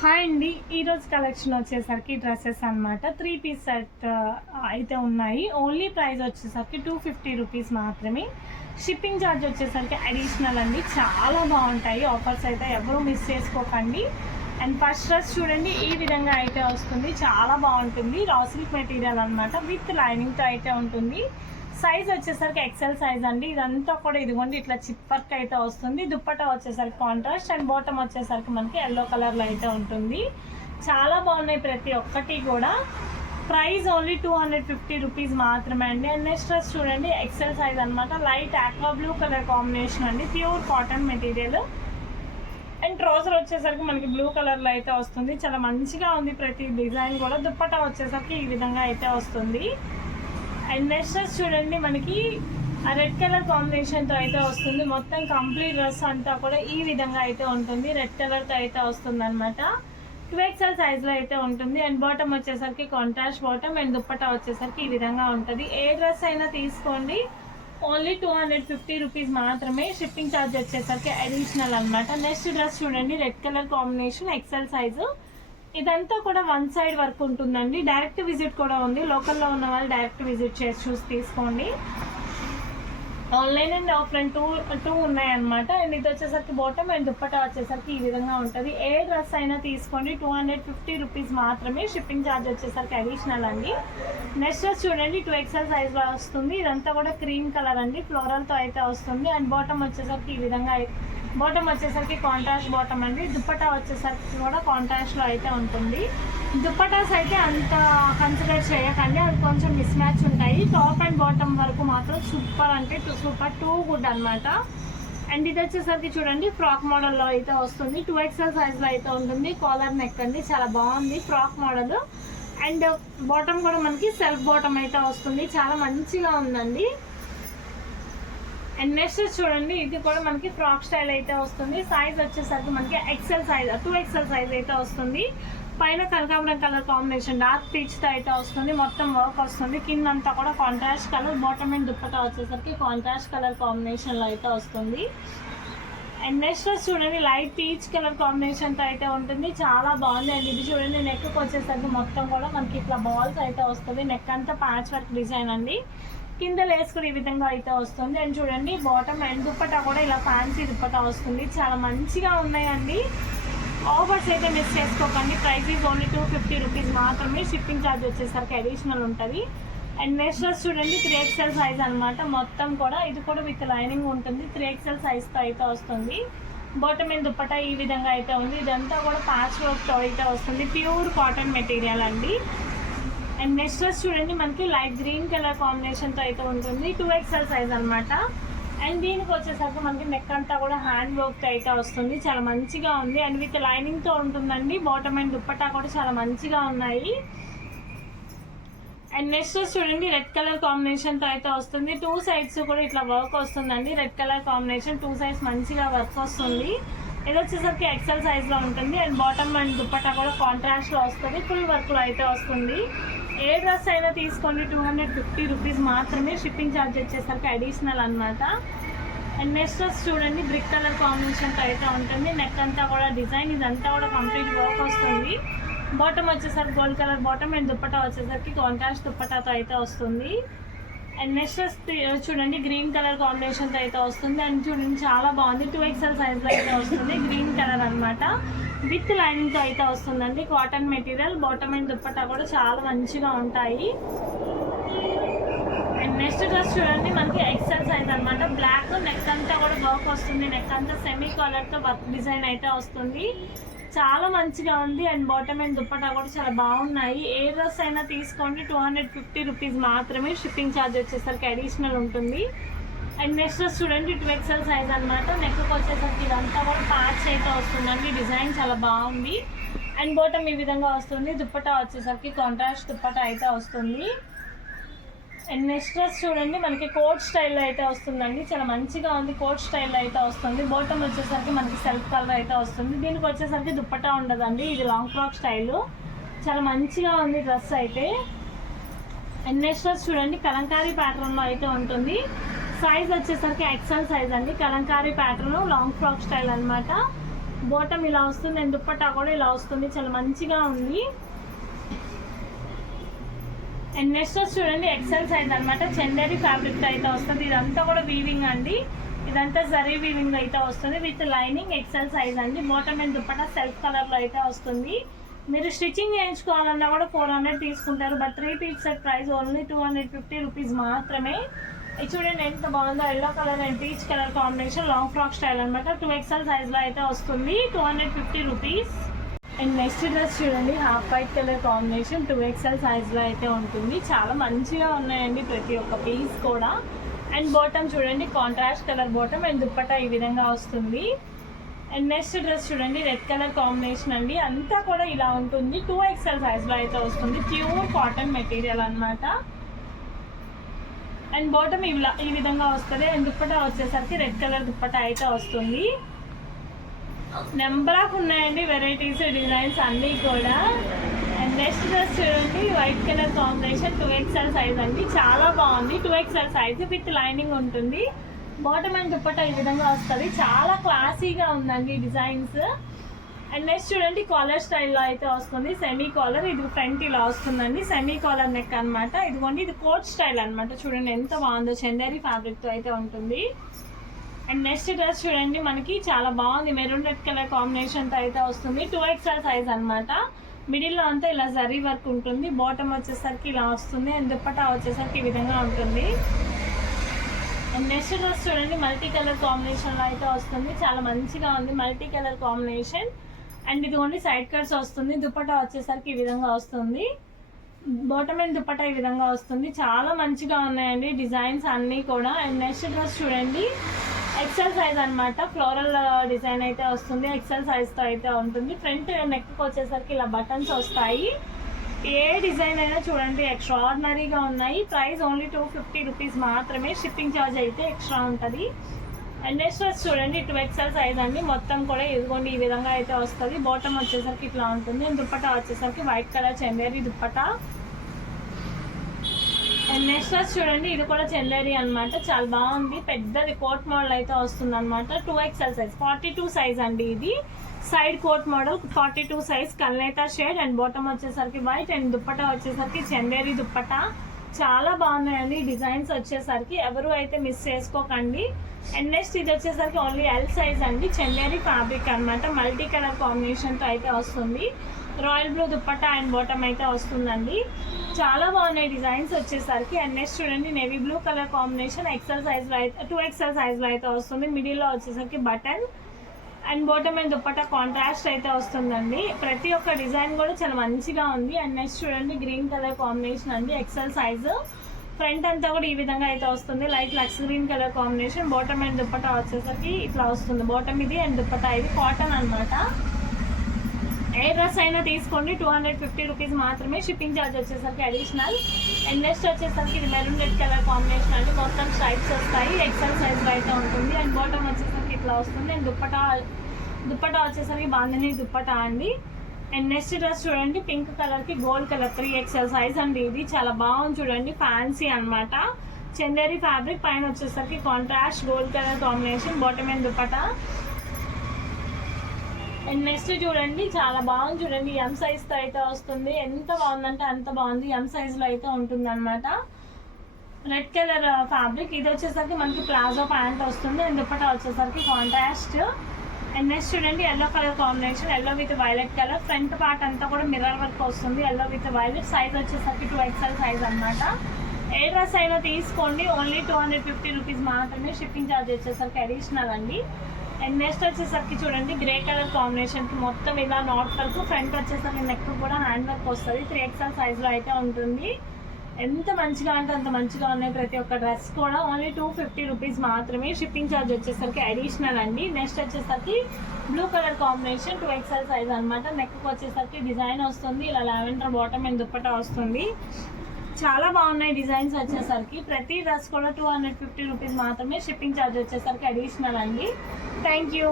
Hi అండి. ఈరోజు collection వచ్చేసరికి డ్రెస్సెస్ అనమాట. 3 పీస్ సెట్ అయితే ఉన్నాయి. ఓన్లీ ప్రైస్ వచ్చేసరికి 250 రూపీస్ మాత్రమే. షిప్పింగ్ ఛార్జ్ వచ్చేసరికి అడిషనల్ అండి. చాలా బాగుంటాయి ఆఫర్స్ అయితే, ఎవరు మిస్ చేసుకోకండి. అండ్ ఫస్ట్ డ్రెస్ చూడండి, ఈ విధంగా అయితే వస్తుంది. చాలా బాగుంటుంది. రా సిల్క్ మెటీరియల్ అనమాట, విత్ లైనింగ్తో అయితే ఉంటుంది. సైజ్ వచ్చేసరికి ఎక్సెల్ సైజ్ అండి. ఇదంతా కూడా ఇదిగోండి ఇట్లా చిప్ వర్క్ అయితే వస్తుంది. దుప్పట్టా వచ్చేసరికి కాంట్రాస్ట్ అండ్ బాటమ్ వచ్చేసరికి మనకి ఎల్లో కలర్లో అయితే ఉంటుంది. చాలా బాగున్నాయి ప్రతి ఒక్కటి కూడా. ప్రైస్ ఓన్లీ 250 రూపీస్ మాత్రమే అండి. అండ్ నెక్స్ట్ డ్రెస్ చూడండి, ఎక్సెల్ సైజ్ అనమాట. Light aqua blue colour combination అండి, pure cotton material. And trouser వచ్చేసరికి మనకి బ్లూ కలర్లో అయితే వస్తుంది. చాలా మంచిగా ఉంది ప్రతి డిజైన్ కూడా. దుప్పట్టా వచ్చేసరికి ఈ విధంగా అయితే వస్తుంది. అండ్ నెక్స్ట్ డ్రెస్ చూడండి, మనకి రెడ్ కలర్ కాంబినేషన్తో అయితే వస్తుంది. మొత్తం కంప్లీట్ డ్రెస్ అంతా కూడా ఈ విధంగా అయితే ఉంటుంది. రెడ్ కలర్తో అయితే వస్తుంది అనమాట. 2XL సైజ్లో అయితే ఉంటుంది. అండ్ బాటమ్ వచ్చేసరికి కాంట్రాస్ట్ బాటమ్ అండ్ దుప్పట్టా వచ్చేసరికి ఈ విధంగా ఉంటుంది. ఏ డ్రెస్ అయినా తీసుకోండి, ఓన్లీ 250 రూపీస్ మాత్రమే. షిప్పింగ్ ఛార్జ్ వచ్చేసరికి అడిషనల్ అనమాట. నెక్స్ట్ డ్రెస్ చూడండి, red colour combination, XL size. ఇదంతా కూడా వన్ సైడ్ వర్క్ ఉంటుందండి. డైరెక్ట్ విజిట్ కూడా ఉంది. లోకల్లో ఉన్న వాళ్ళు డైరెక్ట్ విజిట్ చేసి చూసి తీసుకోండి. ఆన్లైన్ అండ్ ఆఫ్లైన్ టూ ఉన్నాయన్నమాట. అండ్ ఇది వచ్చేసరికి బాటమ్ అండ్ దుప్పట్టా వచ్చేసరికి ఈ విధంగా ఉంటుంది. ఏ డ్రెస్ అయినా తీసుకోండి, 250 రూపీస్ మాత్రమే. షిప్పింగ్ ఛార్జ్ వచ్చేసరికి అడిషనల్ అండి. నెక్స్ట్ డ్రెస్ చూడండి, 2XL సైజ్లో వస్తుంది. ఇదంతా కూడా క్రీమ్ కలర్ అండి, ఫ్లోరల్తో అయితే వస్తుంది. అండ్ బాటమ్ వచ్చేసరికి ఈ విధంగా, బాటమ్ వచ్చేసరికి కాంట్రాస్ట్ బాటమ్ అండి. దుప్పట్టా వచ్చేసరికి కూడా కాంట్రాస్ట్లో అయితే ఉంటుంది. దుప్పటాస్ అయితే అంత కన్సిడర్ చేయకండి, అవి కొంచెం మిస్ మ్యాచ్ ఉంటాయి. టాప్ అండ్ బాటమ్ వరకు మాత్రం సూపర్ అంటే సూపర్ టూ గుడ్ అనమాట. అండ్ ఇది వచ్చేసరికి చూడండి, ఫ్రాక్ మోడల్లో అయితే వస్తుంది. 2XL సైజ్లో అయితే ఉంటుంది. కాలర్ నెక్ అండి, చాలా బాగుంది ఫ్రాక్ మోడల్. అండ్ బాటమ్ కూడా మనకి సెల్ఫ్ బాటమ్ అయితే వస్తుంది. చాలా మంచిగా ఉందండి. అండ్ నెక్స్ట్ చూడండి, ఇది కూడా మనకి ఫ్రాక్ స్టైల్ అయితే వస్తుంది. సైజ్ వచ్చేసరికి మనకి ఎక్సెల్ సైజ్, 2XL సైజ్ అయితే వస్తుంది. పైన కనకాంబరం కలర్ కాంబినేషన్ డార్క్ పీచ్తో అయితే వస్తుంది. మొత్తం వర్క్ వస్తుంది. కిందంతా కూడా contrast colour. Bottom and dupatta వచ్చేసరికి కాంట్రాస్ట్ కలర్ కాంబినేషన్లో అయితే వస్తుంది. అండ్ నెక్స్ట్ చూడండి, లైట్ పీచ్ కలర్ కాంబినేషన్తో అయితే ఉంటుంది. చాలా బాగుంది. అండ్ ఇది చూడండి, నెక్కి వచ్చేసరికి మొత్తం కూడా మనకి ఇట్లా బాల్స్ అయితే వస్తుంది. నెక్ అంతా ప్యాచ్ వర్క్ డిజైన్ అండి. కింద లేస్ కూడా ఈ విధంగా అయితే వస్తుంది. అండ్ చూడండి, బాటమ్ అండ్ దుప్పట్టా కూడా ఇలా ఫ్యాన్సీ దుప్పట్టా వస్తుంది. చాలా మంచిగా ఉన్నాయండి. ఆఫర్స్ అయితే మిస్ చేసుకోకండి. ప్రైస్ ఈజ్ ఓన్లీ 250 రూపీస్ మాత్రమే. షిప్పింగ్ ఛార్జ్ వచ్చేసరికి అడిషనల్ ఉంటుంది. అండ్ నెక్స్ట్ డ్రెస్ చూడండి, 3XL సైజ్ అనమాట. మొత్తం కూడా ఇది కూడా విత్ లైనింగ్ ఉంటుంది. 3XL సైజ్తో అయితే వస్తుంది. బాటమ్ అండ్ దుప్పట్టా ఈ విధంగా అయితే ఉంది. ఇదంతా కూడా ప్యాచ్ వర్క్తో అయితే వస్తుంది. ప్యూర్ కాటన్ మెటీరియల్ అండి. అండ్ నెక్స్ట్ డ్రెస్ చూడండి, మనకి లైట్ గ్రీన్ కలర్ కాంబినేషన్తో అయితే ఉంటుంది. 2XL సైజ్ అనమాట. అండ్ దీనికి వచ్చేసరికి మనకి నెక్ అంతా కూడా హ్యాండ్ వర్క్తో అయితే వస్తుంది. చాలా మంచిగా ఉంది. అండ్ విత్ లైనింగ్తో ఉంటుందండి. బాటమ్ అండ్ దుప్పట్టా కూడా చాలా మంచిగా ఉన్నాయి. అండ్ నెక్స్ట్ డ్రెస్ చూడండి, రెడ్ కలర్ కాంబినేషన్తో అయితే వస్తుంది. 2 సైడ్స్ కూడా ఇట్లా వర్క్ వస్తుందండి. రెడ్ కలర్ కాంబినేషన్ 2 సైడ్స్ మంచిగా వర్క్ వస్తుంది. ఇది వచ్చేసరికి ఎక్సెల్ సైజ్లో ఉంటుంది. అండ్ బాటమ్ అండ్ దుప్పట్టా కూడా కాంట్రాస్ట్లో వస్తుంది. ఫుల్ వర్క్లో అయితే వస్తుంది. ఏ డ్రెస్ అయినా తీసుకోండి, 250 రూపీస్ మాత్రమే. షిప్పింగ్ ఛార్జ్ వచ్చేసరికి అడిషనల్ అనమాట. అండ్ నెక్స్ట్ డ్రెస్ చూడండి, బ్రిక్ కలర్ కాంబినేషన్తో అయితే ఉంటుంది. నెక్ అంతా కూడా డిజైన్, ఇదంతా కూడా కంప్లీట్ వర్క్ వస్తుంది. బాటమ్ వచ్చేసరికి gold colour bottom and dupatta వచ్చేసరికి కాంట్రాస్ట్ దుప్పట్టాతో అయితే వస్తుంది. అండ్ నెక్స్ట్ డ్రెస్ చూడండి, గ్రీన్ కలర్ కాంబినేషన్తో అయితే వస్తుంది. అండ్ చూడండి, చాలా బాగుంది. 2XL సైజ్లో అయితే వస్తుంది. గ్రీన్ కలర్ అనమాట, విత్ లైనింగ్తో అయితే వస్తుందండి. Cotton material. Bottom and dupatta కూడా చాలా మంచిగా ఉంటాయి. అండ్ నెక్స్ట్ డ్రెస్ చూడండి, మనకి ఎక్సెల్ సైజ్ అనమాట. బ్లాక్ నెక్ అంతా కూడా వర్క్ వస్తుంది. నెక్ అంతా సెమీ కాలర్తో వర్క్ డిజైన్ అయితే వస్తుంది. చాలా మంచిగా ఉంది. అండ్ బాటమ్ అండ్ దుప్పట్టా కూడా చాలా బాగున్నాయి. ఏ డ్రెస్ అయినా తీసుకోండి, 250 రూపీస్ మాత్రమే. షిప్పింగ్ ఛార్జ్ వచ్చేసరికి అడిషనల్ ఉంటుంది. అండ్ నెక్స్ట్ డ్రెస్ చూడండి, 2XL సైజ్ అనమాట. నెక్కి వచ్చేసరికి ఇదంతా కూడా ప్యాచ్ అయితే వస్తుందండి. డిజైన్ చాలా బాగుంది. అండ్ బాటమ్ ఈ విధంగా వస్తుంది. దుప్పట్టా వచ్చేసరికి కాంట్రాస్ట్ దుప్పట్టా అయితే వస్తుంది. అండ్ నెక్స్ట్ డ్రెస్ చూడండి, మనకి కోట్ స్టైల్లో అయితే వస్తుందండి. చాలా మంచిగా ఉంది. కోట్ స్టైల్లో అయితే వస్తుంది. బాటమ్ వచ్చేసరికి మనకి సెల్ఫ్ కలర్ అయితే వస్తుంది. దీనికి వచ్చేసరికి దుప్పట్టా ఉండదండి. ఇది లాంగ్ ఫ్రాక్ స్టైలు. చాలా మంచిగా ఉంది డ్రెస్ అయితే. అండ్ నెక్స్ట్ డ్రెస్ చూడండి, కలంకారీ ప్యాటర్న్లో అయితే ఉంటుంది. సైజ్ వచ్చేసరికి ఎక్సెల్ సైజ్ అండి. Kalamkari pattern long frock style అనమాట. బాటమ్ ఇలా వస్తుంది అండ్ దుప్పట్టా కూడా ఇలా వస్తుంది, చాలా మంచిగా ఉంది. అండ్ నెక్స్ట్ చూడండి ఎక్సెల్ సైజ్ అనమాట, చందేరి ఫ్యాబ్రిక్ అయితే వస్తుంది. ఇదంతా కూడా వీవింగ్ అండి, ఇదంతా జరీ వీవింగ్ అయితే వస్తుంది విత్ లైనింగ్. ఎక్సెల్ సైజ్ అండి. బాటమ్ అండ్ దుప్పట్టా సెల్ఫ్ కలర్లో అయితే వస్తుంది. మీరు స్టిచ్చింగ్ చేయించుకోవాలన్నా కూడా 400 తీసుకుంటారు, but 3 piece set price only 250 rupees మాత్రమే. ఇది చూడండి ఎంత బాగుందో, yellow colour and peach colour combination, long frock style అనమాట. 2XL సైజ్లో అయితే వస్తుంది, 250 రూపీస్. అండ్ నెక్స్ట్ డ్రెస్ చూడండి half white colour combination, 2XL సైజ్లో అయితే ఉంటుంది. చాలా మంచిగా ఉన్నాయండి ప్రతి ఒక్క పీస్ కూడా. అండ్ బాటమ్ చూడండి contrast colour bottom and dupatta ఈ విధంగా వస్తుంది. అండ్ నెక్స్ట్ డ్రెస్ చూడండి రెడ్ కలర్ కాంబినేషన్ అండి, అంతా కూడా ఇలా ఉంటుంది. 2XL సైజ్లో అయితే వస్తుంది, ప్యూర్ కాటన్ మెటీరియల్ అనమాట. అండ్ బాటమ్ ఈ విధంగా వస్తుంది. అండ్ దుప్పట్టా వచ్చేసరికి రెడ్ కలర్ దుప్పట్టా అయితే వస్తుంది. నెంబర్ ఆఫ్ ఉన్నాయండి వెరైటీస్, డిజైన్స్ అన్నీ కూడా. అండ్ నెక్స్ట్ డ్రెస్ చూడండి white colour combination, 2XL size అండి, చాలా బాగుంది. 2XL సైజ్ విత్ లైనింగ్ ఉంటుంది. బాటమ్ అండ్ దుప్పట్టా ఈ విధంగా వస్తుంది, చాలా క్లాసీగా ఉందండి డిజైన్స్. అండ్ నెక్స్ట్ చూడండి కాలర్ స్టైల్లో అయితే వస్తుంది, సెమీ కాలర్. ఇది ఫ్రంట్ ఇలా వస్తుందండి, సెమీ కాలర్ నెక్ అనమాట. ఇదిగోండి ఇది కోట్ స్టైల్ అనమాట. చూడండి ఎంత బాగుందో, చందేరి ఫ్యాబ్రిక్తో అయితే ఉంటుంది. అండ్ నెక్స్ట్ డ్రెస్ చూడండి మనకి చాలా బాగుంది, మెరూన్ రెడ్ కలర్ కాంబినేషన్తో అయితే వస్తుంది. 2XL సైజ్ అనమాట. మిడిల్లో అంతా ఇలా జరీ వర్క్ ఉంటుంది. బాటమ్ వచ్చేసరికి ఇలా వస్తుంది అండ్ దుప్పట్టా వచ్చేసరికి ఈ విధంగా ఉంటుంది. అండ్ నెక్స్ట్ డ్రెస్ చూడండి మల్టీ కలర్ కాంబినేషన్లో అయితే వస్తుంది, చాలా మంచిగా ఉంది మల్టీ కలర్ కాంబినేషన్. అండ్ ఇది ఓన్లీ సైడ్ కట్స్ వస్తుంది. దుప్పట్టా వచ్చేసరికి ఈ విధంగా వస్తుంది. బాటమ్ అండ్ దుప్పట్టా ఈ విధంగా వస్తుంది, చాలా మంచిగా ఉన్నాయండి డిజైన్స్ అన్నీ కూడా. అండ్ నెక్స్ట్ డ్రెస్ చూడండి XL సైజ్ అనమాట, ఫ్లోరల్ డిజైన్ అయితే వస్తుంది. XL సైజ్తో అయితే ఉంటుంది. ఫ్రంట్ నెక్కి వచ్చేసరికి ఇలా బటన్స్ వస్తాయి. ఏ డిజైన్ అయినా చూడండి ఎక్స్ట్రాడినరీగా ఉన్నాయి. ప్రైస్ ఓన్లీ 250 రూపీస్ మాత్రమే, షిప్పింగ్ ఛార్జ్ అయితే ఎక్స్ట్రా ఉంటుంది. అండ్ నెక్స్ట్ డ్రెస్ చూడండి 2XL సైజ్ అండి, మొత్తం కూడా ఇదిగోండి ఈ విధంగా అయితే వస్తుంది. బాటమ్ వచ్చేసరికి ఇట్లా ఉంటుంది. దుప్పట్టా వచ్చేసరికి white colour Chanderi dupatta. And next dress చూడండి ఇది కూడా చందేరి అనమాట, చాలా బాగుంది. పెద్దది కోట్ మోడల్ అయితే వస్తుంది అనమాట. 2XL సైజ్, 42 సైజ్ అండి. ఇది సైడ్ కోట్ మోడల్, 42 సైజ్, కల్నేతా షేడ్. అండ్ బాటమ్ వచ్చేసరికి వైట్ అండ్ దుప్పట్టా వచ్చేసరికి చందేరి దుప్పట్టా. చాలా బాగున్నాయండి డిజైన్స్ వచ్చేసరికి, ఎవరు అయితే మిస్ చేసుకోకండి. అండ్ నెక్స్ట్ ఇది వచ్చేసరికి ఓన్లీ L సైజ్ అండి, చందేరి ఫ్యాబ్రిక్ అనమాట. మల్టీ కలర్ కాంబినేషన్తో అయితే వస్తుంది. Royal blue dupatta and bottom అయితే వస్తుందండి. చాలా బాగున్నాయి డిజైన్స్ వచ్చేసరికి. అండ్ నెక్స్ట్ చూడండి navy blue colour combination, XL సైజ్లో అయితే 2XL సైజ్లో అయితే వస్తుంది. మిడిల్లో వచ్చేసరికి button and bottom and dupatta contrast అయితే వస్తుందండి. ప్రతి ఒక్క డిజైన్ కూడా చాలా మంచిగా ఉంది. అండ్ నెక్స్ట్ చూడండి గ్రీన్ కలర్ కాంబినేషన్ అండి, XL సైజు. ఫ్రంట్ అంతా కూడా ఈ విధంగా అయితే వస్తుంది, లైట్ లక్స్ green colour combination. Bottom and dupatta వచ్చేసరికి ఇట్లా వస్తుంది. బాటమ్ ఇది అండ్ దుప్పట్టా ఇది కాటన్ అనమాట. ఏ డ్రెస్ అయినా తీసుకోండి, 250 రూపీస్ మాత్రమే, షిప్పింగ్ ఛార్జ్ వచ్చేసరికి అడిషనల్. అండ్ నెక్స్ట్ వచ్చేసరికి ఇది మెరూన్ రెడ్ కలర్ కాంబినేషన్ అండి, మొత్తం స్ట్రైప్స్ వస్తాయి. XL సైజ్లో అయితే ఉంటుంది. అండ్ బాటమ్ వచ్చేసరికి ఇట్లా వస్తుంది. అండ్ దుప్పట్టా వచ్చేసరికి బాందిని దుప్పట్టా అండి. అండ్ నెక్స్ట్ డ్రెస్ చూడండి పింక్ కలర్కి గోల్డ్ కలర్, 3XL సైజ్ అండి. ఇది చాలా బాగుంది చూడండి, ఫ్యాన్సీ అనమాట. చందేరి ఫ్యాబ్రిక్, పైన వచ్చేసరికి contrast gold colour combination, bottom and dupatta. And next చూడండి చాలా బాగుంది చూడండి, M సైజ్తో అయితే వస్తుంది. ఎంత బాగుందంటే అంత బాగుంది, M సైజ్లో అయితే ఉంటుంది అనమాట. Red colour fabric. ఇది వచ్చేసరికి మనకి ప్లాజో ప్యాంట్ వస్తుంది. అండ్ దుప్పట్టా వచ్చేసరికి కాంట్రాస్ట్. అండ్ నెక్స్ట్ చూడండి yellow colour combination, yellow with violet colour. Front part అంతా కూడా మిర్రర్ వర్క్ వస్తుంది, ఎల్లో విత్ వైలెట్. సైజ్ వచ్చేసరికి 2XL సైజ్ అనమాట. ఏ డ్రెస్ అయినా తీసుకోండి, ఓన్లీ 250 రూపీస్ మాత్రమే, షిప్పింగ్ ఛార్జ్ వచ్చేసరికి అడిషనల్ అండి. అండ్ నెక్స్ట్ వచ్చేసరికి చూడండి గ్రే కలర్ కాంబినేషన్కి మొత్తం ఇలా నాట్ వర్క్. ఫ్రంట్ వచ్చేసరికి నెక్ కూడా హ్యాండ్ వర్క్ వస్తుంది. 3XL సైజ్లో అయితే ఉంటుంది. ఎంత మంచిగా అంటే అంత మంచిగా ఉన్నాయి ప్రతి ఒక్క డ్రెస్ కూడా. ఓన్లీ 250 రూపీస్ మాత్రమే, షిప్పింగ్ ఛార్జ్ వచ్చేసరికి అడిషనల్ అండి. నెక్స్ట్ వచ్చేసరికి blue colour combination, 2XL size అనమాట. నెక్కి వచ్చేసరికి డిజైన్ వస్తుంది, ఇలా లావెండర్ బాటమ్ అండ్ దుప్పట్టా వస్తుంది. చాలా బాగున్నాయి డిజైన్స్ వచ్చేసరికి. ప్రతి డ్రెస్ కూడా 250 రూపీస్ మాత్రమే, షిప్పింగ్ ఛార్జ్ వచ్చేసరికి అడిషనల్ అండి. Thank you.